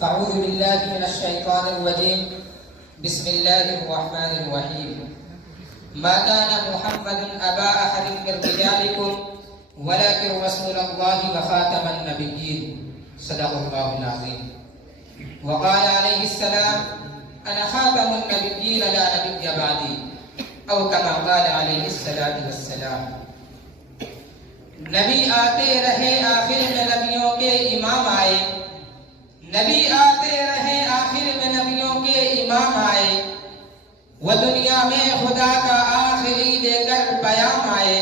فاعوذ بالله من الشيطان الرجيم بسم الله الرحمن الرحيم ما كان محمد أبا أحد من رجالكم ولكن رسول الله وخاتم النبيين صدق الله العظيم. وقال عليه السلام أنا خاتم النبيين لا نبي بعدي أو كما قال عليه الصلاة والسلام. نبی آتے رہے آخر میں نبیوں کے امام آئے، نبی آتے رہے آخر میں نبیوں کے امام آئے، وہ دنیا میں خدا کا آخری لے کر پیام آئے.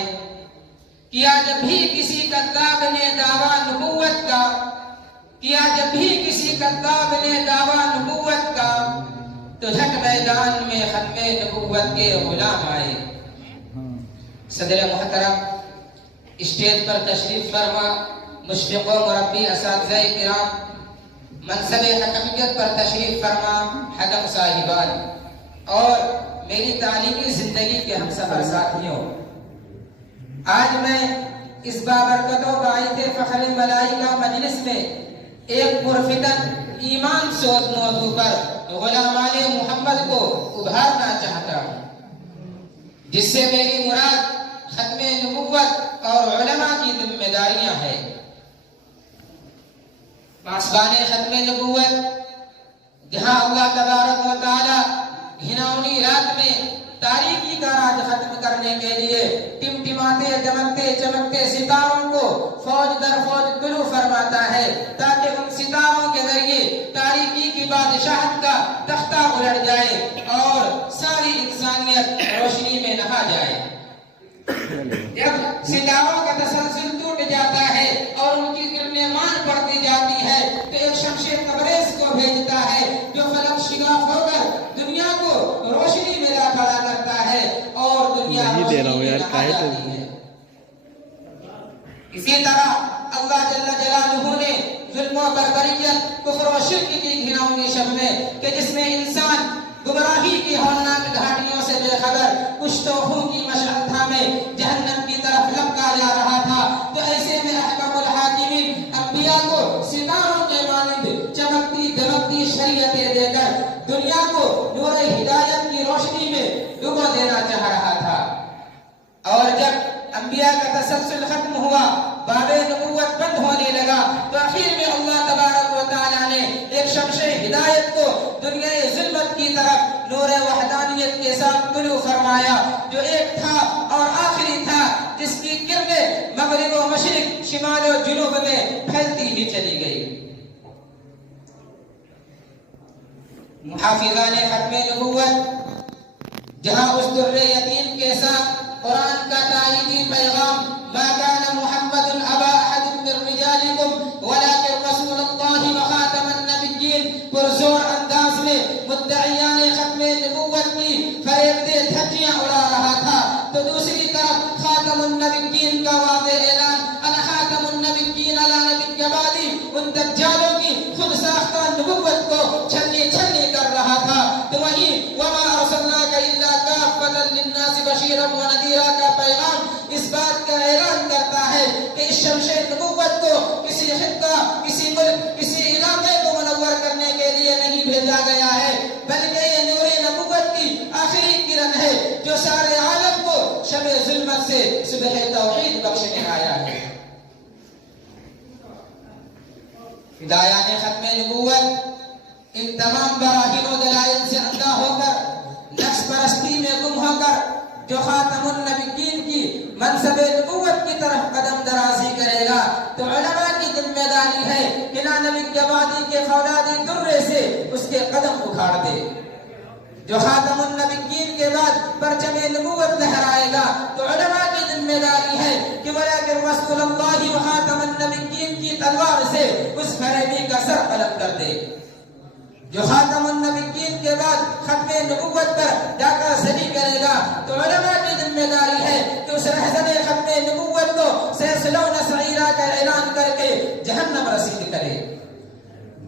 کیا جب بھی کسی کذاب نے دعویٰ نبوت کا، کیا جب بھی کسی کذاب نے دعویٰ نبوت کا، تو جھٹ میدان میں ختم نبوت کے غلام آئے. صدر محترم، اسٹیج پر تشریف فرما مشفق و مربی اساتذہ کرام، منصب حکمیت پر تشریف فرما حکم صاحبان، اور میری تعلیمی زندگی کے ہمسفر ساتھیوں، آج میں اس بابرکت و باعث فخر ملائکہ مجلس میں ایک پرفتن ایمان سوز موضوع پر غلامان محمد کو ابھارنا چاہتا ہوں، جس سے میری مراد ختم نبوت اور علماء کی ذمہ داریاں ہیں. پاسبان ختم نبوت، جہاں اللہ تبارک و تعالی گھناؤنی رات میں تاریکی کا راج ختم کرنے کے لیے ٹمٹماتے دمکتے چمکتے ستاروں کو فوج در فوج طلوع فرماتا ہے، تاکہ ان ستاروں کے ذریعے تاریکی کی بادشاہت کا تختہ الٹ جائے اور ساری انسانیت روشنی میں نہا جائے. جب ستاروں کا تسلسل ٹوٹ جاتا ہے اور ان کی کرنیں مان پڑتی جاتی ہے تو ایک شمس تبریز کو بھیجتا ہے جو فلک شگاف ہو کر دنیا کو روشنی میں لا کھڑا کرتا ہے اور دنیا روشنی میں نہا جاتی ہے. اسی طرح اللہ جل جلالہ نے ظلم و بربریت کفر و شرک کی گھناؤنی شب میں کہ جس میں انسان گمراہی کی ہولناک گھاٹیوں سے بے خبر کچھ تو خون کی مشعل تھامے جہنم کی طرف لپکا جا رہا تھا، تو ایسے میں احکم الحاکمین انبیاء کو ستاروں کے مانند چمکتی دمکتی شریعتیں دے کر دنیا کو نور ہدایت کی روشنی میں ڈبو دینا چاہ رہا تھا. اور جب انبیاء کا تسلسل ختم ہوا، باب نبوت بند ہونے لگا، تو آخر میں اللہ تبارک و تعالیٰ نے ایک شمس ہدایت کو دنیا ظلمت کی طرف نور وحدانیت کے ساتھ طلوع فرمایا، جو ایک تھا اور آخری تھا، جس کی کرنیں مغرب و مشرق شمال و جنوب میں پھیلتی ہی چلی گئی. محافظان ختم نبوت، جہاں اس در یتیم کے ساتھ قرآن کا تائیدی پیغام ما كان محمد ابا احد من رجالكم ولكن رسول الله وخاتم النبيين پرزور انداز میں مدعیان ختم نبوت کی فریب دے دھجیاں اڑا رہا تھا، تو دوسری طرف خاتم النبیین کا واضح اعلان انا خاتم النبیین لا نبی بعدی ان دجالوں کی خود ساختہ نبوت کو چھلنی چھلنی کر رہا تھا. تو وہیں وما ارسلناک الا کافۃ للناس بشیرا ونذیرا کا پیغام اس بات کا اعلان کرتا ہے کہ اس شمس نبوت کو کسی خطہ، کسی ملک، کسی علاقے کو منور کرنے کے لیے نہیں بھیجا گیا ہے، بلکہ یہ نور نبوت کی آخری کرن ہے جو سارے عالم کو شب ظلمت سے صبح توحید بخشنے آیا ہے. ہدایان ختم نبوت ان تمام براہین و دلائل سے اندھا ہو کر، نفس پرستی میں گم ہو کر، جو خاتم النبیین کی منصب نبوت کی طرف قدم درازی کرے گا، تو علماء کی ذمہ داری ہے کہ نا نبی جوادی کے فولادی درے سے اس کے قدم اکھاڑ دے. جو خاتم النبیین کے بعد پرچم نبوت لہرائے گا، تو علماء کی ذمہ داری ہے کہ ولیکن رسول اللہ و خاتم النبیین کی تلوار سے اس فریبی کا سر قلم کر دے. جو خاتم النبیین کے بعد ختم نبوت پر ڈاکہ زنی کرے گا، تو علماء کی ذمہ داری ہے کہ اس رہزن ختم نبوت کو سیسلون سعیرہ کا اعلان کر کے جہنم رسید کرے.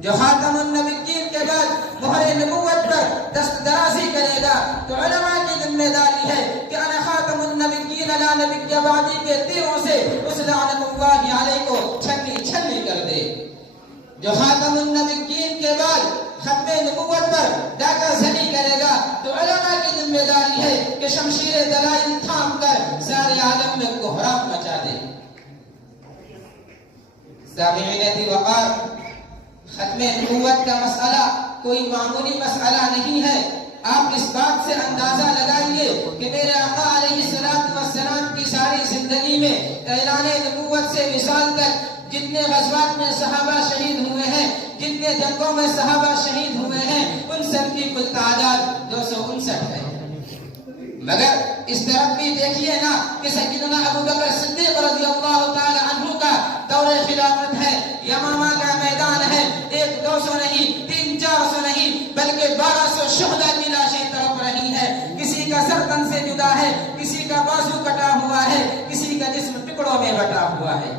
جو خاتم النبیین کے بعد مہر نبوت پر دست درازی کرے گا، تو علماء کی ذمہ داری ہے کہ انا خاتم النبیین لا نبی بعدی کے تیروں سے اس لعنت اللہ علیہ کو چھلنی چھلنی کر دے. جو خاتم النبیین کے بعد کہ شمشیر دلائل تھام کر سارے عالم میں کوہرام مچا دے۔ سامعین دی وقار، ختم نبوت کا مسئلہ کوئی معمولی مسئلہ نہیں ہے۔ آپ اس بات سے اندازہ لگائیے کہ میرے آقا علیہ السلام کی ساری زندگی میں اعلان نبوت سے وصال تک جتنے غزوات میں صحابہ شہید ہوئے ہیں، جتنے جنگوں میں صحابہ شہید ہوئے ہیں، ان سب کی کل تعداد 259 ہے۔ مگر اس طرف بھی دیکھیے نا کہ سیدنا ابو بکر صدیق رضی اللہ تعالی عنہ کا دور خلافت ہے، یمامہ کا میدان ہے، 100-200 نہیں، 300-400 نہیں، بلکہ 1200 شہداء کی لاشیں تڑپ رہی ہے۔ کسی کا سر تن سے جدا ہے، کسی کا بازو کٹا ہوا ہے، کسی کا جسم ٹکڑوں میں بٹا ہوا ہے۔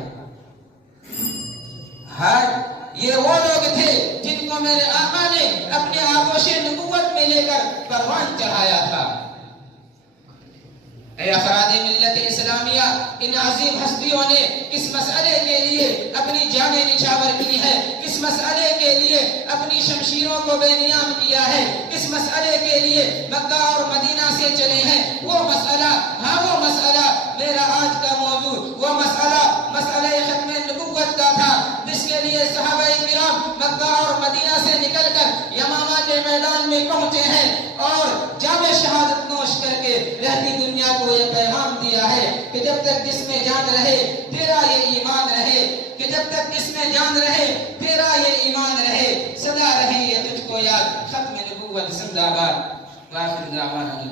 یہ وہ لوگ تھے جن کو میرے آقا نے اپنے آغوش نبوت میں لے کر پروان چڑھایا تھا۔ اے افراد ملت اسلامیہ، ان عظیم ہستیوں نے کس مسئلے کے لیے اپنی جانیں نچھاور کی ہے، کس مسئلے کے لیے اپنی شمشیروں کو بے نیام کیا ہے، کس مسئلے کے لیے مکہ اور مدینہ سے چلے ہیں۔ وہ مسئلہ، وہ مسئلہ میرا آج کا موضوع، وہ مسئلہ ختم نبوت کا تھا، جس کے لیے صحابہ کرام مکہ اور مدینہ سے نکل کر یمامہ کے میدان میں پہنچے ہیں اور جام شہادت نوش کر کے رہتی دنیا کو یہ پیغام دیا ہے کہ جب تک جس میں جان رہے تیرا یہ ایمان رہے، کہ جب تک جس میں جان رہے تیرا یہ ایمان رہے، سدا رہے یہ تجھ کو یاد، ختم نبوت زندہ باد۔ وآخر دعوانا